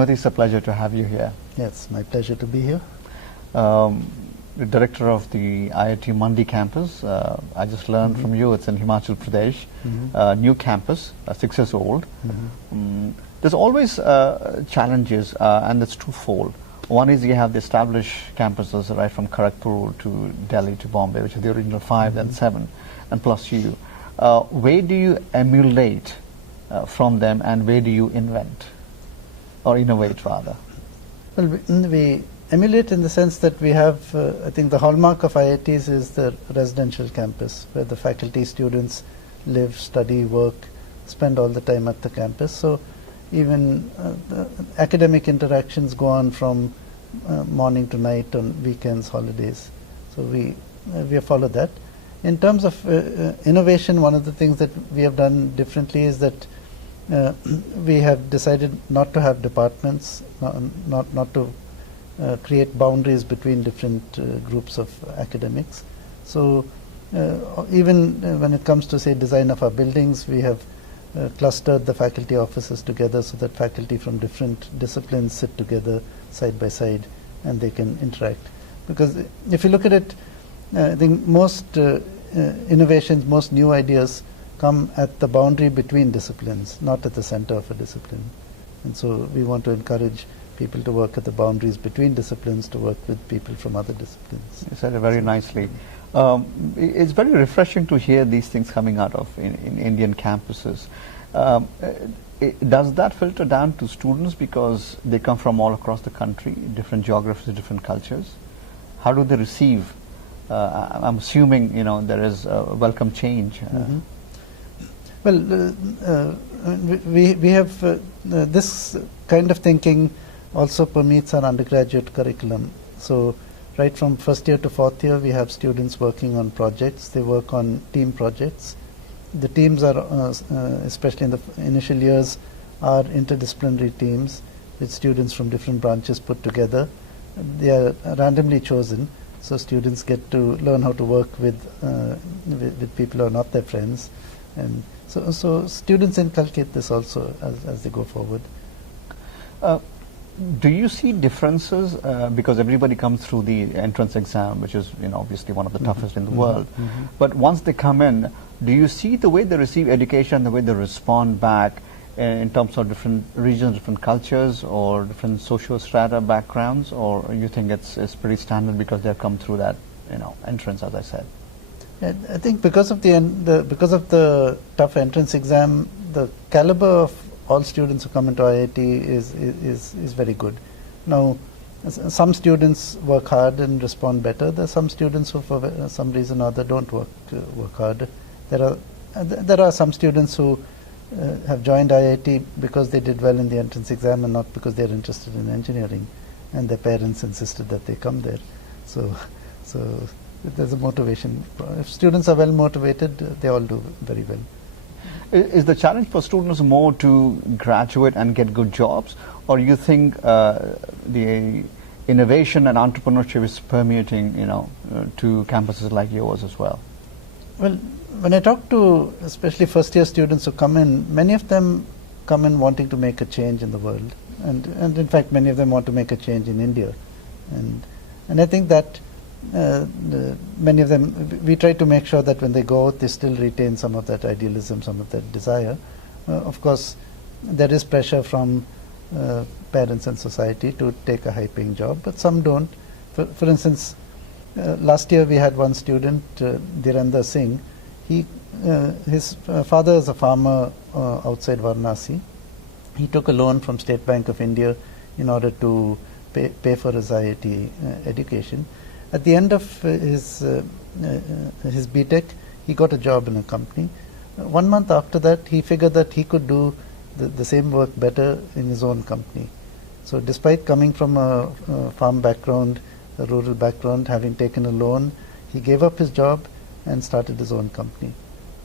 Timothy, it's a pleasure to have you here. Yes, my pleasure to be here. The director of the IIT Mandi campus. I just learned from you it's in Himachal Pradesh, new campus, 6 years old. There's always challenges, and it's twofold. One is you have the established campuses right from Kharagpur to Delhi to Bombay, which are the original 5, then 7, and plus you. Where do you emulate from them, and where do you invent or innovate rather? Well, we emulate in the sense that we have, I think the hallmark of IITs is the residential campus, where the faculty, students live, study, work, spend all the time at the campus. So even the academic interactions go on from morning to night on weekends, holidays. So we follow that. In terms of innovation, one of the things that we have done differently is that we have decided not to have departments, not to create boundaries between different groups of academics. So even when it comes to, say, design of our buildings, we have clustered the faculty offices together so that faculty from different disciplines sit together side by side and they can interact. Because if you look at it, I think most innovations, most new ideas come at the boundary between disciplines, not at the center of a discipline. And so we want to encourage people to work at the boundaries between disciplines, to work with people from other disciplines. You said it very nicely. It's very refreshing to hear these things coming out of in Indian campuses. Does that filter down to students because they come from all across the country, different geographies, different cultures? How do they receive? I'm assuming there is a welcome change. Well, we have this kind of thinking also permeates our undergraduate curriculum. So right from first year to fourth year, we have students working on projects. They work on team projects. The teams are, especially in the initial years, are interdisciplinary teams with students from different branches put together. They are randomly chosen, so students get to learn how to work with people who are not their friends. And so students inculcate this also as they go forward. Do you see differences because everybody comes through the entrance exam, which is obviously one of the toughest in the world, but once they come in, do you see the way they receive education, the way they respond back in terms of different regions, different cultures, or different social strata backgrounds, or you think it's pretty standard because they've come through that entrance, as I said? I think because of the tough entrance exam, the caliber of all students who come into IIT is very good. Now, some students work hard and respond better. There are some students who, for some reason or other, don't work hard. There are some students who have joined IIT because they did well in the entrance exam and not because they're interested in engineering, and their parents insisted that they come there. So there's a motivation. If students are well motivated, they all do very well. Is the challenge for students more to graduate and get good jobs, or you think the innovation and entrepreneurship is permeating, to campuses like yours as well? Well, when I talk to especially first-year students who come in, many of them come in wanting to make a change in the world, and in fact, many of them want to make a change in India, and I think that. Many of them, we try to make sure that when they go out, they still retain some of that idealism, some of that desire. Of course, there is pressure from parents and society to take a high-paying job, but some don't. For instance, last year we had one student, Dhirendra Singh. His father is a farmer outside Varanasi. He took a loan from State Bank of India in order to pay for his IIT education. At the end of his BTech, he got a job in a company. 1 month after that, he figured that he could do the same work better in his own company. So despite coming from a farm background, a rural background, having taken a loan, he gave up his job and started his own company.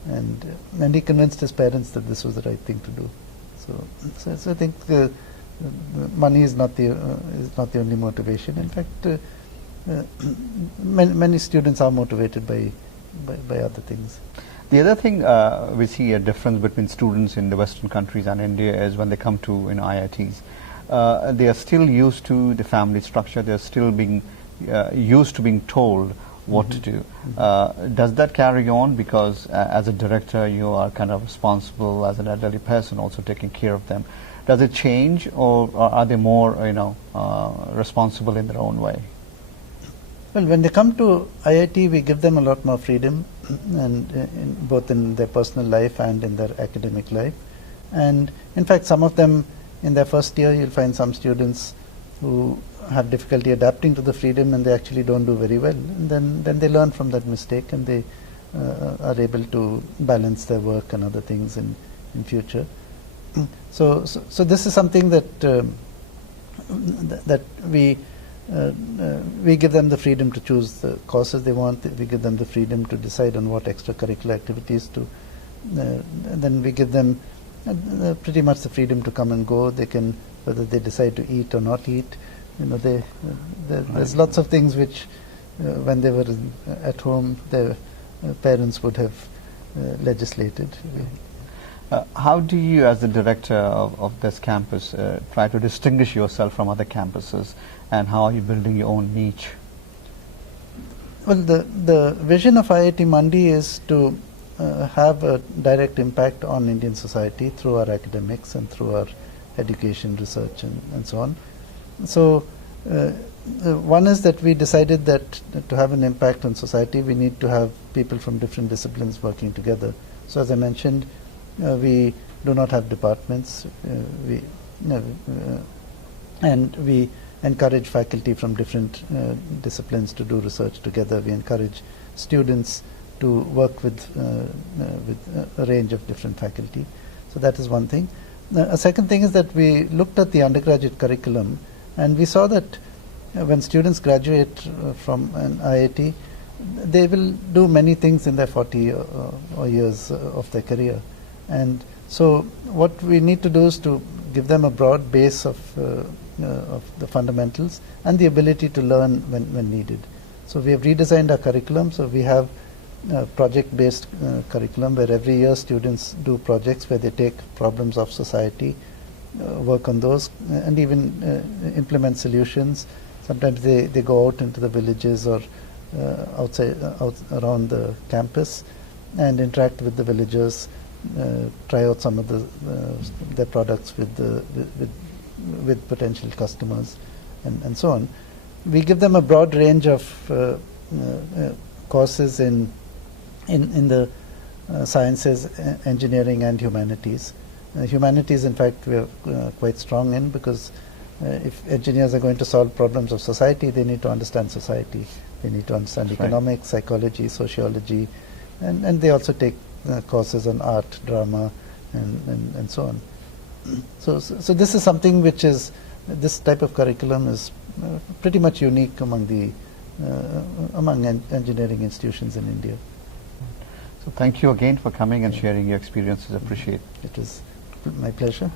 And he convinced his parents that this was the right thing to do. So I think money is not the only motivation. In fact, many students are motivated by other things. The other thing we see a difference between students in the Western countries and India is when they come to IITs. they are still used to the family structure. They are still being used to being told what to do. Does that carry on, because as a director you are kind of responsible as an elderly person, also taking care of them? Does it change, or are they more responsible in their own way? Well, when they come to IIT, we give them a lot more freedom, and both in their personal life and in their academic life. And in fact, some of them in their first year, you'll find some students who have difficulty adapting to the freedom, and they actually don't do very well. And then they learn from that mistake, and they are able to balance their work and other things in future. So this is something that that we give them the freedom to choose the courses they want. We give them the freedom to decide on what extracurricular activities to. Then we give them pretty much the freedom to come and go. They can, whether they decide to eat or not eat. There's lots of things which, when they were at home, their parents would have legislated. How do you, as the director of this campus, try to distinguish yourself from other campuses, and how are you building your own niche? Well, the vision of IIT Mandi is to have a direct impact on Indian society through our academics and through our education, research, and so on. So one is that we decided that to have an impact on society, we need to have people from different disciplines working together. So as I mentioned, we do not have departments, and we encourage faculty from different disciplines to do research together. We encourage students to work with a range of different faculty. So that is one thing. A second thing is that we looked at the undergraduate curriculum, and we saw that when students graduate from an IIT, they will do many things in their 40 or years of their career. And so what we need to do is to give them a broad base of the fundamentals and the ability to learn when needed. So we have redesigned our curriculum. So we have project-based curriculum where every year students do projects where they take problems of society, work on those, and even implement solutions. Sometimes they go out into the villages or outside around the campus and interact with the villagers, try out some of their products with potential customers, and so on. We give them a broad range of courses in the sciences, engineering, and humanities. Humanities, in fact, we are quite strong in, because if engineers are going to solve problems of society, they need to understand society. They need to understand economics, psychology, sociology, and they also take courses on art, drama, and so on. So this is something which is, this type of curriculum is pretty much unique among engineering institutions in India. So thank you again for coming and sharing your experiences. Appreciate it. It is my pleasure.